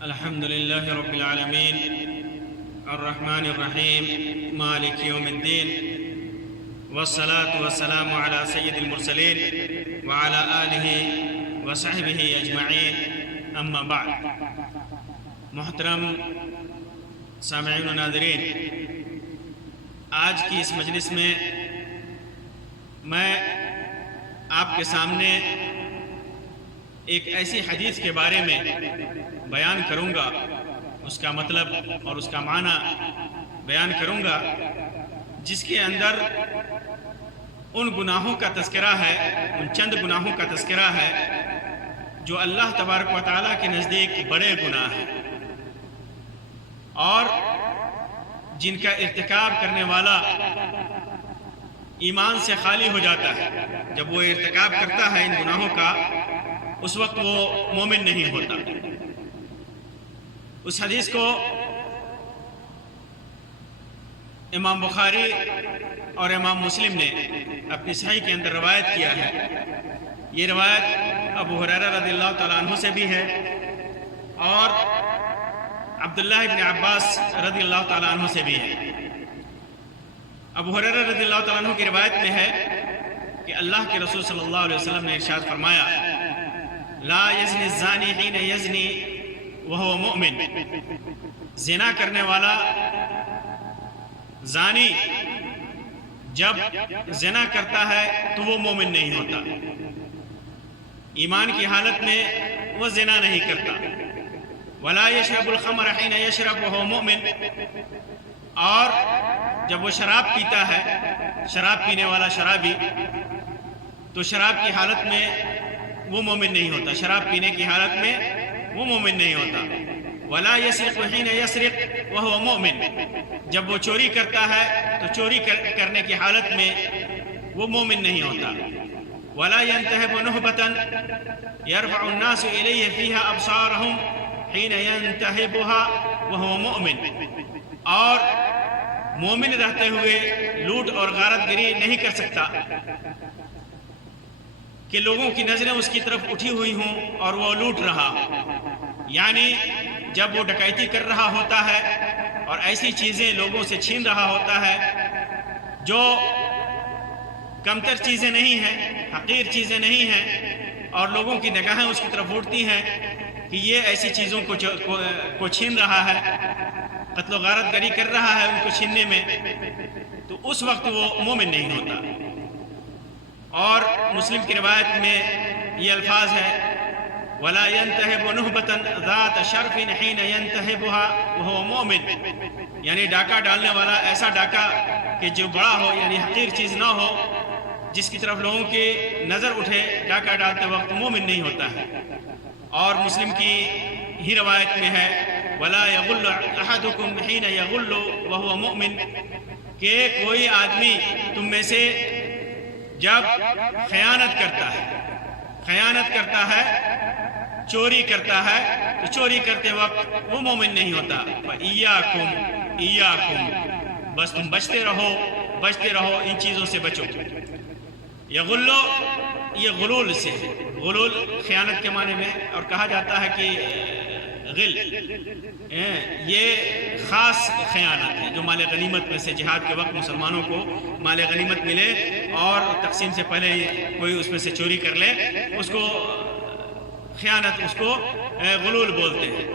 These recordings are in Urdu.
الحمد لله رب العالمين الرحمن الرحيم مالك يوم الدين والصلاة والسلام على سيد المرسلين وعلى آله وصحبه أجمعين أما بعد. محترم سامعین و ناظرین، آج کی اس مجلس میں آپ کے سامنے ایک ایسی حدیث کے بارے میں بیان کروں گا، اس کا مطلب اور اس کا معنی بیان کروں گا، جس کے اندر ان گناہوں کا تذکرہ ہے، ان چند گناہوں کا تذکرہ ہے جو اللہ تبارک و تعالیٰ کے نزدیک بڑے گناہ ہیں اور جن کا ارتکاب کرنے والا ایمان سے خالی ہو جاتا ہے. جب وہ ارتکاب کرتا ہے ان گناہوں کا، اس وقت وہ مومن نہیں ہوتا. اس حدیث کو امام بخاری اور امام مسلم نے اپنی صحیح کے اندر روایت کیا ہے. یہ روایت ابو ہریرہ رضی اللہ تعالیٰ عنہ سے بھی ہے اور عبداللہ ابن عباس رضی اللہ تعالیٰ عنہ سے بھی ہے. ابو ہریرہ رضی اللہ تعالیٰ عنہ کی روایت میں ہے کہ اللہ کے رسول صلی اللہ علیہ وسلم نے ارشاد فرمایا: لا یزنی الزانی حین یزنی وہو مؤمن. زنا کرنے والا زانی جب زنا کرتا ہے تو وہ مومن نہیں ہوتا. ایمان کی حالت میں وہ زنا نہیں کرتا. ولا یشرب الخمر حین یشرب وہو مؤمن. اور جب وہ شراب پیتا ہے، شراب پینے والا شرابی، تو شراب کی حالت میں وہ مومن نہیں ہوتا. شراب پینے کی حالت میں وہ مومن نہیں ہوتا. ولا یسرق حین یسرق وہو مؤمن. جب وہ چوری کرتا ہے تو چوری کرنے کی حالت میں وہ مومن نہیں ہوتا. ولا ينتهب نهبة يرفع الناس إليه فيها أبصارهم حين ينتهبها وهو مؤمن. اور مومن رہتے ہوئے لوٹ اور غارت گری نہیں کر سکتا کہ لوگوں کی نظریں اس کی طرف اٹھی ہوئی ہوں اور وہ لوٹ رہا. یعنی جب وہ ڈکیتی کر رہا ہوتا ہے اور ایسی چیزیں لوگوں سے چھین رہا ہوتا ہے جو کمتر چیزیں نہیں ہیں، حقیر چیزیں نہیں ہیں، اور لوگوں کی نگاہیں اس کی طرف اٹھتی ہیں کہ یہ ایسی چیزوں کو چھین رہا ہے، قتل و غارت گری کر رہا ہے ان کو چھیننے میں، تو اس وقت وہ مومن نہیں ہوتا. اور مسلم کی روایت میں یہ الفاظ ہے: وَلَا يَنْتَهِبُ نُهْبَةً ذَاتَ شَرْفٍ حِينَ يَنْتَهِبُهَا وَهُوَ مُؤْمِنٌ. یعنی ڈاکہ ڈالنے والا ایسا ڈاکہ کہ جو بڑا ہو، یعنی حقیر چیز نہ ہو، جس کی طرف لوگوں کی نظر اٹھے ڈاکہ ڈالتے وقت، مومن نہیں ہوتا ہے. اور مسلم کی ہی روایت میں ہے: وَلَا يَغُلُّ أَحَدُكُمْ حِينَ يَغُلُّ وَهُوَ مُؤْمِنٌ. کہ کوئی آدمی تم میں سے جب خیانت کرتا ہے، چوری کرتا ہے، تو چوری کرتے وقت وہ مومن نہیں ہوتا. إِيَّاكُمْ بس تم بچتے رہو، ان چیزوں سے بچو. یغلو، یہ غلول سے ہے. غلول خیانت کے معنی میں، اور کہا جاتا ہے کہ غل یہ خاص خیانت ہے جو مال غنیمت میں سے جہاد کے وقت مسلمانوں کو مال غنیمت ملے اور تقسیم سے پہلے کوئی اس میں سے چوری کر لے، اس کو خیانت، اس کو غلول بولتے ہیں.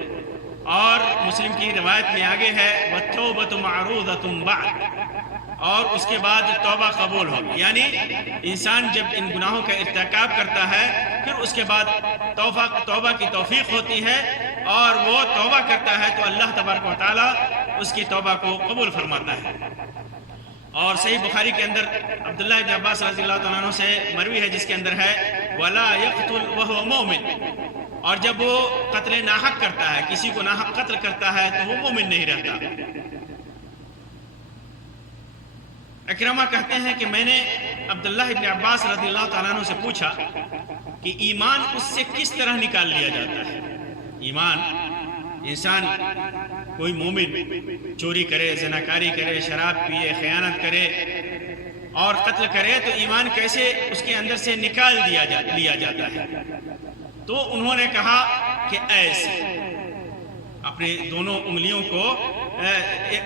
اور مسلم کی روایت میں آگے ہے: وَالتَّوْبَةُ مَعْرُوضَةٌ بَعْدَ. اور اس کے بعد توبہ قبول ہو. یعنی انسان جب ان گناہوں کا ارتکاب کرتا ہے، پھر اس کے بعد توبہ کی توفیق ہوتی ہے اور وہ توبہ کرتا ہے تو اللہ تبارک و تعالیٰ اس کی توبہ کو قبول فرماتا ہے. اور صحیح بخاری کے اندر عبداللہ ابن عباس رضی اللہ تعالیٰ عنہ سے مروی ہے، جس کے اندر ہے: وَلَا يَقْتُلْ وَهُوَ مُؤْمِنٌ. اور جب وہ قتل ناحق کرتا ہے، کسی کو ناحق قتل کرتا ہے، تو وہ مومن نہیں رہتا. اکرمہ کہتے ہیں کہ میں نے عبداللہ ابن عباس رضی اللہ تعالیٰ عنہ سے پوچھا کہ ایمان اس سے کس طرح نکال لیا جاتا ہے. ایمان، انسان کوئی مومن چوری کرے، زناکاری کرے، شراب پیے، خیانت کرے اور قتل کرے تو ایمان کیسے اس کے اندر سے نکال لیا جاتا ہے؟ تو انہوں نے کہا کہ ایسے اپنے دونوں انگلیوں کو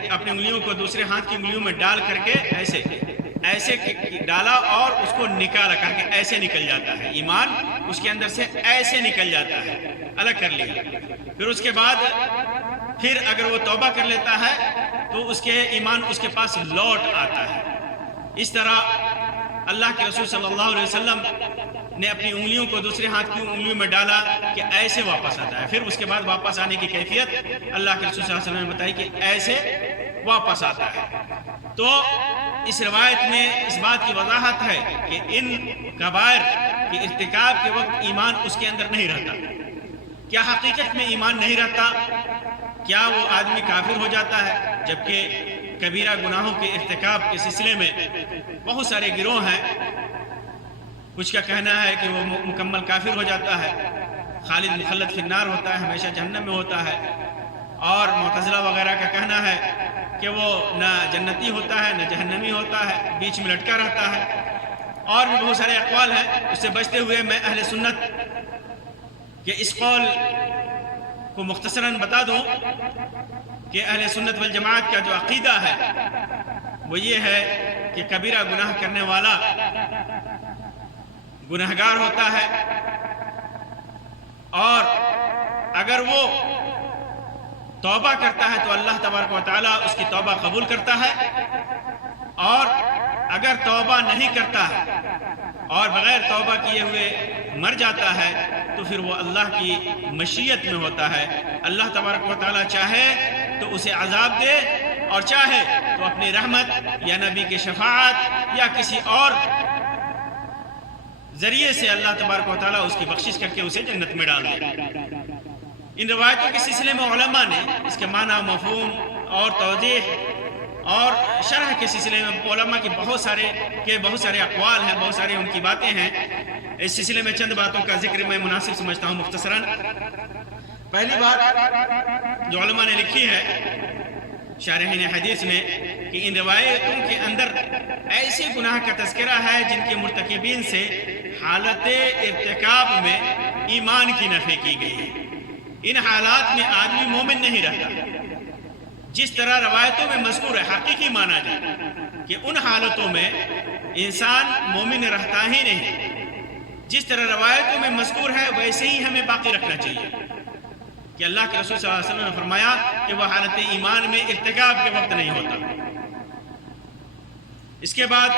اپنی انگلیوں کو دوسرے ہاتھ کی انگلیوں میں ڈال کر کے ایسے ڈالا اور اس کو نکالا، کہا کہ ایسے نکل جاتا ہے ایمان اس کے اندر سے، ایسے نکل جاتا ہے، الگ کر لیا۔ پھر اس کے بعد پھر اگر وہ توبہ کر لیتا ہے تو اس کے ایمان اس کے پاس لوٹ آتا ہے۔ اس طرح اللہ کے رسول صلی اللہ علیہ وسلم نے اپنی انگلیوں کو دوسرے ہاتھ کی انگلیوں میں ڈالا کہ ایسے واپس آتا ہے۔ پھر اس کے بعد واپس آنے کی کیفیت اللہ کے رسول صلی اللہ علیہ وسلم نے بتائی کہ ایسے واپس آتا ہے۔ تو اس روایت میں اس بات کی وضاحت ہے کہ ان کبائر کے ارتکاب کے وقت ایمان اس کے اندر نہیں رہتا۔ کیا حقیقت میں ایمان نہیں رہتا؟ کیا وہ آدمی کافر ہو جاتا ہے؟ جبکہ کبیرہ گناہوں کے ارتکاب کے سلسلے میں بہت سارے گروہ ہیں۔ کچھ کا کہنا ہے کہ وہ مکمل کافر ہو جاتا ہے، خالد مخلد فی النار ہوتا ہے، ہمیشہ جہنم میں ہوتا ہے۔ اور معتزلہ وغیرہ کا کہنا ہے کہ وہ نہ جنتی ہوتا ہے نہ جہنمی ہوتا ہے، بیچ میں لٹکا رہتا ہے۔ اور بھی بہت سارے اقوال ہیں۔ اس سے بچتے ہوئے میں اہل سنت کے اس قول کو مختصراً بتا دوں کہ اہل سنت والجماعت کا جو عقیدہ ہے وہ یہ ہے کہ کبیرہ گناہ کرنے والا گنہگار ہوتا ہے، اور اگر وہ توبہ کرتا ہے تو اللہ تبارک و تعالیٰ اس کی توبہ قبول کرتا ہے، اور اگر توبہ نہیں کرتا ہے اور بغیر توبہ کیے ہوئے مر جاتا ہے تو پھر وہ اللہ کی مشیت میں ہوتا ہے۔ اللہ تبارک و تعالیٰ چاہے تو اسے عذاب دے، اور چاہے تو اپنی رحمت یا نبی کی شفاعت یا کسی اور ذریعے سے اللہ تبارک و تعالیٰ اس کی بخشش کر کے اسے جنت میں ڈال دے۔ ان روایتوں کے سلسلے میں علماء نے اس کے معنی، مفہوم اور توضیح اور شرح کے سلسلے میں علماء کے بہت سارے اقوال ہیں، بہت سارے ان کی باتیں ہیں۔ اس سلسلے میں چند باتوں کا ذکر میں مناسب سمجھتا ہوں مختصراً۔ پہلی بات جو علماء نے لکھی ہے، شارحین حدیث نے، کہ ان روایتوں کے اندر ایسے گناہ کا تذکرہ ہے جن کے مرتکبین سے حالت ارتکاب میں ایمان کی نفی کی گئی ہے۔ ان حالات میں آدمی مومن نہیں رہتا، جس طرح روایتوں میں مذکور ہے، حقیقی مانا جائے کہ ان حالتوں میں انسان مومن رہتا ہی نہیں۔ جس طرح روایتوں میں مذکور ہے ویسے ہی ہمیں باقی رکھنا چاہیے کہ اللہ کے رسول صلی اللہ علیہ وسلم نے فرمایا کہ وہ حالت ایمان میں ارتکاب کے وقت نہیں ہوتا۔ اس کے بعد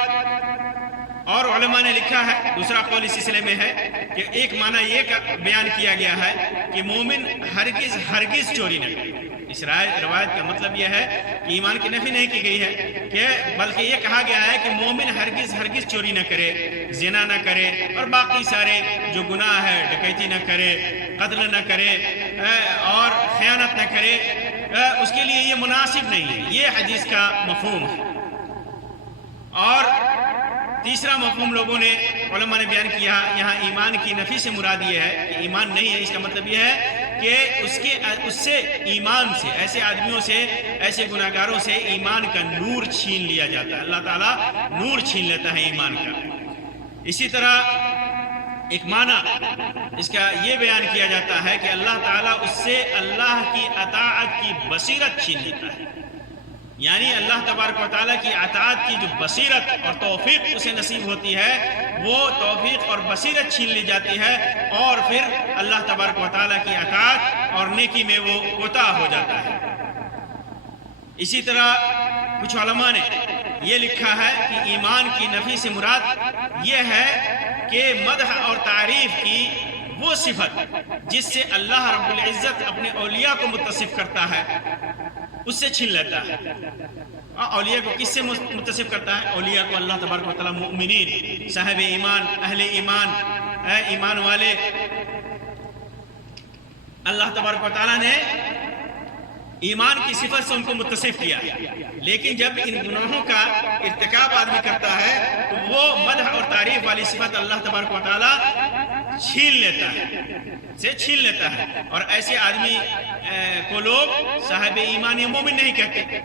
اور علماء نے لکھا ہے، دوسرا قول اس سلسلے میں ہے کہ ایک معنی یہ بیان کیا گیا ہے کہ مومن ہرگز چوری نہ کرے۔ اس روایت کا مطلب یہ ہے کہ ایمان کی نفی نہیں کی گئی ہے، کہ بلکہ یہ کہا گیا ہے کہ مومن ہرگز چوری نہ کرے، زنا نہ کرے، اور باقی سارے جو گناہ ہے، ڈکیتی نہ کرے، قتل نہ کرے، اور خیانت نہ کرے، اس کے لیے یہ مناسب نہیں ہے۔ یہ حدیث کا مفہوم ہے۔ اور تیسرا مفہوم لوگوں نے، علماء نے بیان کیا، یہاں ایمان کی نفی سے مراد یہ ہے کہ ایمان نہیں ہے۔ اس کا مطلب یہ ہے کہ اس سے ایمان سے، ایسے آدمیوں سے، ایسے گناہگاروں سے ایمان کا نور چھین لیا جاتا ہے۔ اللہ تعالیٰ نور چھین لیتا ہے ایمان کا۔ اسی طرح ایک معنی اس کا یہ بیان کیا جاتا ہے کہ اللہ تعالیٰ اس سے اللہ کی اطاعت کی بصیرت چھین لیتا ہے، یعنی اللہ تبارک و تعالیٰ کی اطاعت کی جو بصیرت اور توفیق اسے نصیب ہوتی ہے، وہ توفیق اور بصیرت چھین لی جاتی ہے، اور پھر اللہ تبارک و تعالیٰ کی اطاعت اور نیکی میں وہ کوتاہ ہو جاتا ہے۔ اسی طرح کچھ علماء نے یہ لکھا ہے کہ ایمان کی نفی سے مراد یہ ہے کہ مدح اور تعریف کی وہ صفت جس سے اللہ رب العزت اپنے اولیاء کو متصف کرتا ہے، اس سے چھین لیتا ہے۔ اولیاء کو کس سے متصف کرتا ہے؟ اولیاء کو اللہ تبارک و تعالیٰ مؤمنین، صاحب ایمان، اہل ایمان، ایمان والے، اللہ تبارک و تعالیٰ نے ایمان کی صفت سے ان کو متصف کیا۔ لیکن جب ان گناہوں کا ارتکاب آدمی کرتا ہے تو وہ مدح اور تعریف والی صفت اللہ تبارک و تعالیٰ چھین لیتا ہے، اور ایسے آدمی کو لوگ صاحب ایمان یا مومن نہیں کہتے،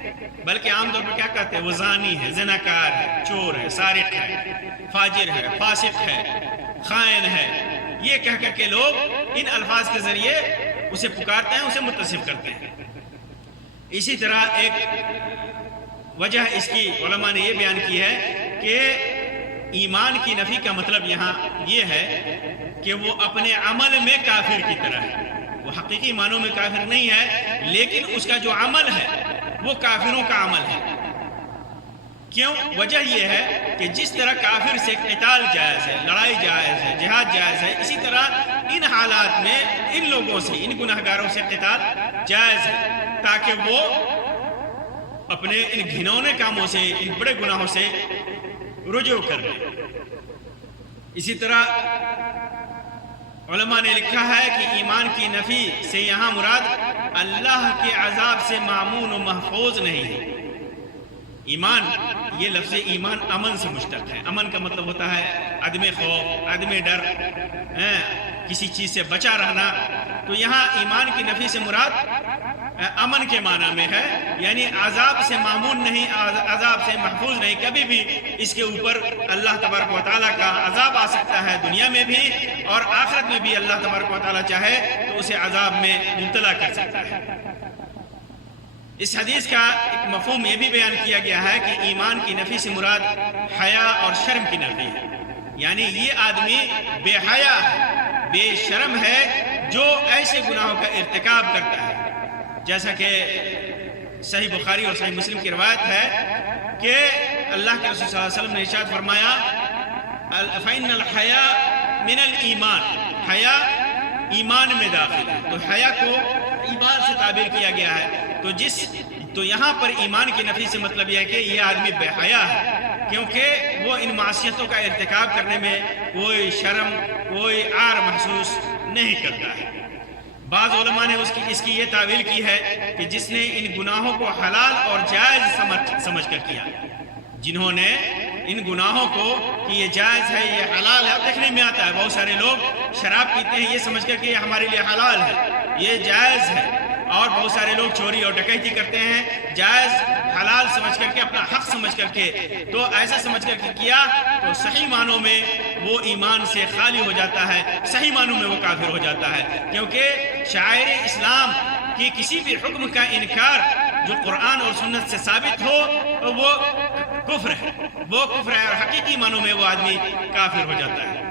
بلکہ عام طور پر کیا کہتے ہیں؟ وہ زانی ہے، زناکار ہے، چور ہے، سارق ہے، فاجر ہے، فاسق ہے، خائن ہے۔ یہ کہہ کر کے لوگ ان الفاظ کے ذریعے اسے پکارتے ہیں، اسے متصف کرتے ہیں۔ اسی طرح ایک وجہ اس کی علماء نے یہ بیان کی ہے کہ ایمان کی نفی کا مطلب یہاں یہ ہے کہ وہ اپنے عمل میں کافر کی طرح ہے۔ وہ حقیقی معنوں میں کافر نہیں ہے، لیکن اس کا جو عمل ہے وہ کافروں کا عمل ہے۔ کیوں؟ وجہ یہ ہے کہ جس طرح کافر سے قتال جائز ہے، لڑائی جائز ہے، جہاد جائز ہے، اسی طرح ان حالات میں ان لوگوں سے، ان گناہگاروں سے قتال جائز ہے، تاکہ وہ اپنے ان گھنونے کاموں سے، ان بڑے گناہوں سے رجوع کر لیں۔ اسی طرح علماء نے لکھا ہے کہ ایمان کی نفی سے یہاں مراد اللہ کے عذاب سے معمون و محفوظ نہیں ہے۔ ایمان، یہ لفظ ایمان امن سے مشتق ہے۔ امن کا مطلب ہوتا ہے عدم خوف، عدم ڈر، کسی چیز سے بچا رہنا۔ تو یہاں ایمان کی نفی سے مراد امن کے معنی میں ہے، یعنی عذاب سے معمون نہیں، عذاب سے محفوظ نہیں۔ کبھی بھی اس کے اوپر اللہ تبارک و تعالیٰ کا عذاب آ سکتا ہے، دنیا میں بھی اور آخرت میں بھی اللہ تبارک و تعالیٰ چاہے تو اسے عذاب میں مبتلا کر سکتا ہے۔ اس حدیث کا ایک مفہوم یہ بھی بیان کیا گیا ہے کہ ایمان کی نفی سے مراد حیا اور شرم کی نفی ہے، یعنی یہ آدمی بے حیا ہے، بے شرم ہے جو ایسے گناہوں کا ارتکاب کرتا ہے۔ جیسا کہ صحیح بخاری اور صحیح مسلم کی روایت ہے کہ اللہ کے رسول صلی اللہ علیہ وسلم نے ارشاد فرمایا فَإِنَّ الْحَيَاءَ مِنَ الْإِيمَانِ، حیا ایمان میں داخل ہے۔ تو حیا کو ایمان سے تعبیر کیا گیا ہے۔ تو یہاں پر ایمان کی نفی سے مطلب یہ ہے کہ یہ آدمی بے حیا ہے، کیونکہ وہ ان معصیتوں کا ارتکاب کرنے میں کوئی شرم، کوئی عار محسوس نہیں کرتا ہے۔ بعض علماء نے اس کی یہ تعویل کی ہے کہ جس نے ان گناہوں کو حلال اور جائز سمجھ کر کیا، جنہوں نے ان گناہوں کو کہ یہ جائز ہے، یہ حلال ہے۔ دیکھنے میں آتا ہے بہت سارے لوگ شراب پیتے ہیں یہ سمجھ کر کہ یہ ہمارے لیے حلال ہے، یہ جائز ہے، اور بہت سارے لوگ چوری اور ڈکیتی کرتے ہیں جائز حلال سمجھ کر کے، اپنا حق سمجھ کر کے۔ تو ایسا سمجھ کر کے کیا تو صحیح معنوں میں وہ ایمان سے خالی ہو جاتا ہے، صحیح معنوں میں وہ کافر ہو جاتا ہے، کیونکہ شاعر اسلام کی کسی بھی حکم کا انکار جو قرآن اور سنت سے ثابت ہو تو وہ کفر ہے، وہ کفر ہے، اور حقیقی معنوں میں وہ آدمی کافر ہو جاتا ہے۔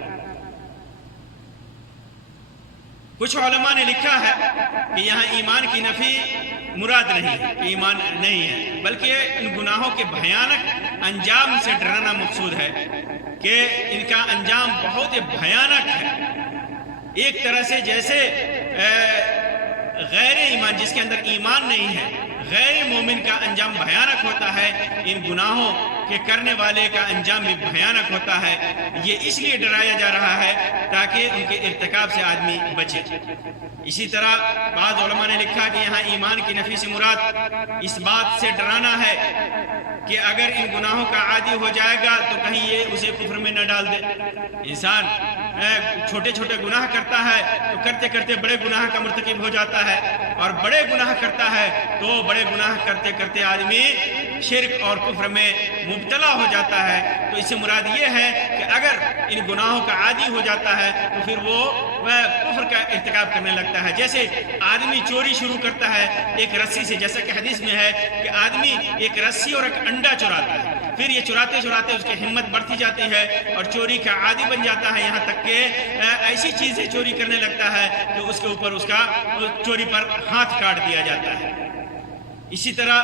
کچھ علماء نے لکھا ہے کہ یہاں ایمان کی نفی مراد نہیں ہے، کہ ایمان نہیں ہے، بلکہ ان گناہوں کے بھیانک انجام سے ڈرانا مقصود ہے کہ ان کا انجام بہت بھیانک ہے۔ ایک طرح سے جیسے غیر ایمان، جس کے اندر ایمان نہیں ہے، غیر مومن کا انجام بھیانک ہوتا ہے، ان گناہوں کے کرنے والے کا انجام بھی بھیانک ہوتا ہے۔ یہ اس لیے ڈرایا جا رہا ہے تاکہ ان کے ارتکاب سے آدمی بچے۔ اسی طرح بعض علماء نے لکھا کہ یہاں ایمان کی نفی سے مراد اس بات سے ڈرانا ہے کہ اگر ان گناہوں کا عادی ہو جائے گا تو کہیں یہ اسے کفر میں نہ ڈال دے۔ انسان چھوٹے چھوٹے گناہ کرتا ہے تو کرتے کرتے بڑے گناہ کا مرتکب ہو جاتا ہے، اور بڑے گناہ کرتا ہے تو بڑے گناہ کرتے کرتے آدمی شرک اور کفر میں مبتلا ہو جاتا ہے۔ تو اس سے مراد یہ ہے کہ اگر ان گناہوں کا عادی ہو جاتا ہے تو پھر وہ کفر کا ارتکاب کرنے لگتا ہے۔ جیسے آدمی چوری شروع کرتا ہے ایک رسی سے، جیسا کہ حدیث میں ہے کہ آدمی ایک رسی اور ایک انڈا چراتا ہے، پھر یہ چراتے چراتے اس کی ہمت بڑھتی جاتی ہے اور چوری کا عادی بن جاتا ہے، یہاں تک کہ ایسی چیزیں چوری کرنے لگتا ہے کہ اس کے اوپر اس کا چوری پر ہاتھ کاٹ دیا جاتا ہے۔ اسی طرح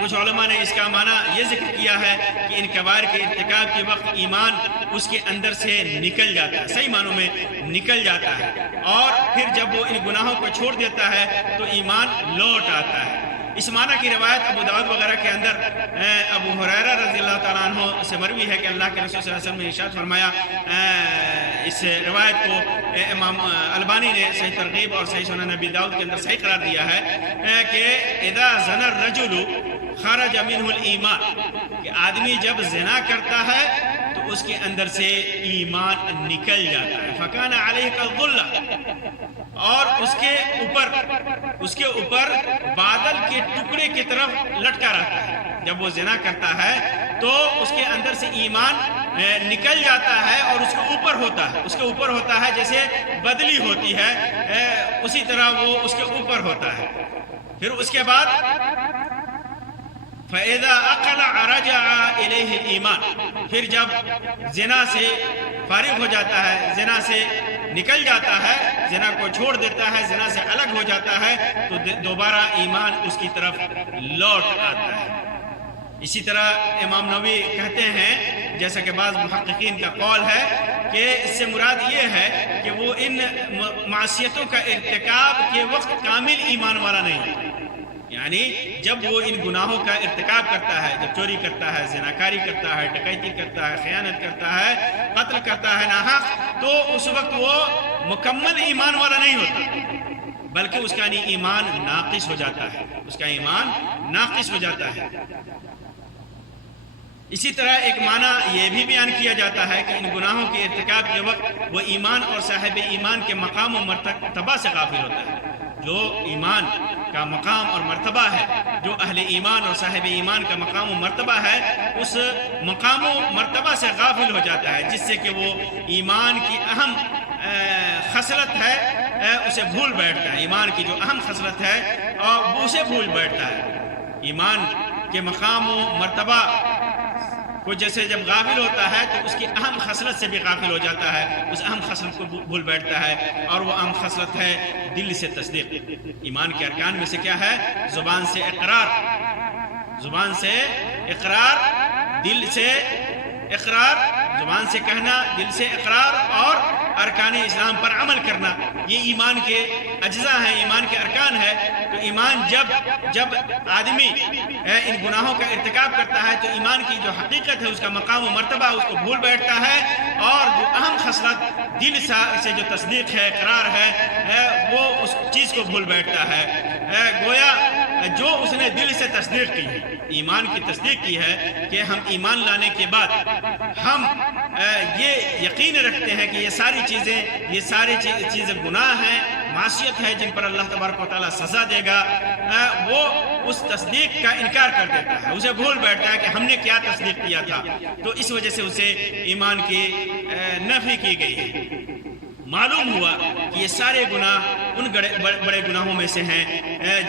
کچھ علماء نے اس کا معنی یہ ذکر کیا ہے کہ ان کبائر کے ارتکاب کے وقت ایمان اس کے اندر سے نکل جاتا ہے، صحیح معنوں میں نکل جاتا ہے، اور پھر جب وہ ان گناہوں کو چھوڑ دیتا ہے تو ایمان لوٹ آتا ہے۔ اس معنی کی روایت ابو داؤد وغیرہ کے اندر ابو ہریرہ رضی اللہ تعالیٰ عنہ سے مروی ہے کہ اللہ کے رسول صلی اللہ علیہ وسلم نے ارشاد فرمایا، اس روایت کو امام البانی نے صحیح ترغیب اور صحیح سنن نبی داؤد کے اندر صحیح قرار دیا ہے کہ اذا زنى الرجل خرج منه الایمان، کہ آدمی جب زنا کرتا ہے تو اس کے اندر سے ایمان نکل جاتا ہے۔ فکان علیہ کالظلہ، اور اس کے اوپر بادل کے ٹکڑے کی طرف لٹکا رہتا ہے۔ جب وہ زنا کرتا ہے تو اس کے اندر سے ایمان نکل جاتا ہے اور اس کے اوپر ہوتا ہے، اس کے اوپر ہوتا ہے جیسے بدلی ہوتی ہے، اسی طرح وہ اس کے اوپر ہوتا ہے۔ پھر اس کے بعد فَإِذَا أَقْلَعَ رَجَعَ إِلَيْهِ الْإِيمَانِ، پھر جب زنا سے فارغ ہو جاتا ہے، زنا سے نکل جاتا ہے، زنا کو چھوڑ دیتا ہے، زنا سے الگ ہو جاتا ہے، تو دوبارہ ایمان اس کی طرف لوٹ آتا ہے۔ اسی طرح امام نووی کہتے ہیں، جیسا کہ بعض محققین کا قول ہے، کہ اس سے مراد یہ ہے کہ وہ ان معصیتوں کا ارتکاب کے وقت کامل ایمان والا نہیں ہے، یعنی جب وہ ان گناہوں کا ارتکاب کرتا ہے، جب چوری کرتا ہے، زناکاری کرتا ہے، ڈکیتی کرتا ہے، خیانت کرتا ہے، قتل کرتا ہے ناحق، تو اس وقت وہ مکمل ایمان والا نہیں ہوتا، بلکہ اس کا ایمان ناقص ہو جاتا ہے، اس کا ایمان ناقص ہو جاتا ہے۔ اسی طرح ایک معنی یہ بھی بیان کیا جاتا ہے کہ ان گناہوں کے ارتکاب کے وقت وہ ایمان اور صاحب ایمان کے مقام و مرتبہ سے غافل ہوتا ہے۔ جو ایمان کا مقام اور مرتبہ ہے، جو اہل ایمان اور صاحب ایمان کا مقام و مرتبہ ہے، اس مقام و مرتبہ سے غافل ہو جاتا ہے، جس سے کہ وہ ایمان کی اہم خصلت ہے اسے بھول بیٹھتا ہے، ایمان کی جو اہم خصلت ہے وہ اسے بھول بیٹھتا ہے۔ ایمان کے مقام و مرتبہ کو جیسے جب غافل ہوتا ہے تو اس کی اہم خصلت سے بھی غافل ہو جاتا ہے، اس اہم خصلت کو بھول بیٹھتا ہے، اور وہ اہم خصلت ہے دل سے تصدیق۔ ایمان کے ارکان میں سے کیا ہے؟ زبان سے اقرار، زبان سے اقرار، دل سے اقرار، زبان سے کہنا، دل سے اقرار، اور ارکان اسلام پر عمل کرنا، یہ ایمان کے اجزاء ہیں، ایمان کے ارکان ہے۔ تو ایمان جب آدمی ان گناہوں کا ارتکاب کرتا ہے تو ایمان کی جو حقیقت ہے، اس کا مقام و مرتبہ، اس کو بھول بیٹھتا ہے، اور جو اہم خصلت دل سے جو تصدیق ہے، اقرار ہے، وہ اس چیز کو بھول بیٹھتا ہے۔ گویا جو اس نے دل سے تصدیق کی ہے، ایمان کی تصدیق کی ہے کہ ہم ایمان لانے کے بعد ہم یہ یقین رکھتے ہیں کہ یہ ساری چیزیں گناہ ہیں، معصیت ہے، جن پر اللہ تبارک و تعالیٰ سزا دے گا، وہ اس تصدیق کا انکار کر دیتا ہے، اسے بھول بیٹھتا ہے کہ ہم نے کیا تصدیق کیا تھا، تو اس وجہ سے اسے ایمان کی نفی کی گئی ہے۔ معلوم ہوا کہ یہ سارے گناہ ان بڑے گناہوں میں سے ہیں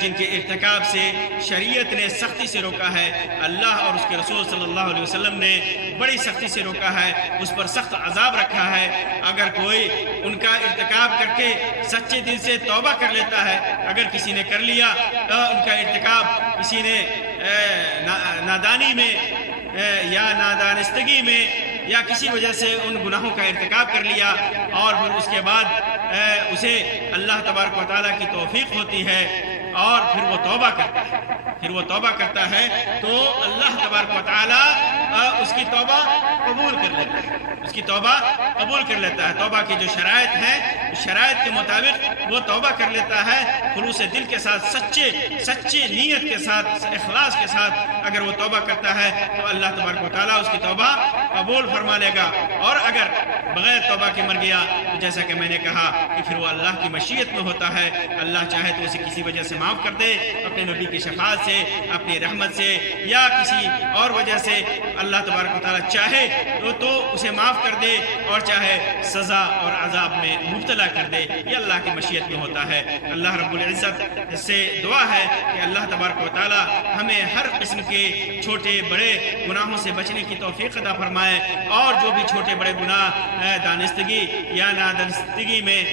جن کے ارتکاب سے شریعت نے سختی سے روکا ہے، اللہ اور اس کے رسول صلی اللہ علیہ وسلم نے بڑی سختی سے روکا ہے، اس پر سخت عذاب رکھا ہے۔ اگر کوئی ان کا ارتکاب کر کے سچے دل سے توبہ کر لیتا ہے، اگر کسی نے کر لیا ان کا ارتکاب، کسی نے نادانی میں یا نادانستگی میں یا کسی وجہ سے ان گناہوں کا ارتکاب کر لیا، اور پھر اس کے بعد اسے اللہ تبارک و تعالیٰ کی توفیق ہوتی ہے اور پھر وہ توبہ کرتا ہے، تو اللہ تبارک و تعالیٰ اس کی توبہ قبول کر لیتا ہے، اس کی توبہ قبول کر لیتا ہے۔ توبہ کی جو شرائط ہیں، شرائط کے مطابق وہ توبہ کر لیتا ہے، خلوص دل کے ساتھ، سچے نیت کے ساتھ، اخلاص کے ساتھ اگر وہ توبہ کرتا ہے تو اللہ تبارک و تعالیٰ اس کی توبہ قبول فرما لے گا۔ اور اگر بغیر توبہ کے مر گیا تو جیسا کہ میں نے کہا کہ پھر وہ اللہ کی مشیت میں ہوتا ہے، اللہ چاہے تو اسے کسی وجہ سے معاف کر دے، اپنے نبی کی شفاعت سے، اپنی رحمت سے، یا کسی اور وجہ سے اللہ تبارک و تعالیٰ چاہے تو اسے معاف کر دے، اور چاہے سزا اور عذاب میں مبتلا کر دے، یہ اللہ کی مشیت میں ہوتا ہے۔ اللہ رب العزت سے دعا ہے کہ اللہ تبارک و تعالیٰ ہمیں ہر قسم کے چھوٹے بڑے گناہوں سے بچنے کی توفیق عطا فرمائے، اور جو بھی چھوٹے بڑے گناہ دانستگی یا نادانستگی میں،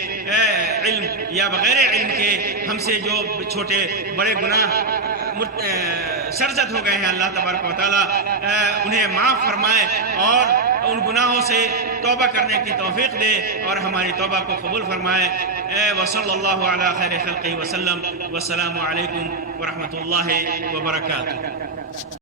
علم یا بغیر علم کے ہم سے جو چھوٹے بڑے گناہ سرزد ہو گئے ہیں، اللہ تبارک و تعالیٰ انہیں معاف فرمائے اور ان گناہوں سے توبہ کرنے کی توفیق دے، اور ہماری توبہ کو قبول فرمائے۔ وصلی اللہ علی خیر خلقہ وسلم، والسلام علیکم ورحمۃ اللہ وبرکاتہ۔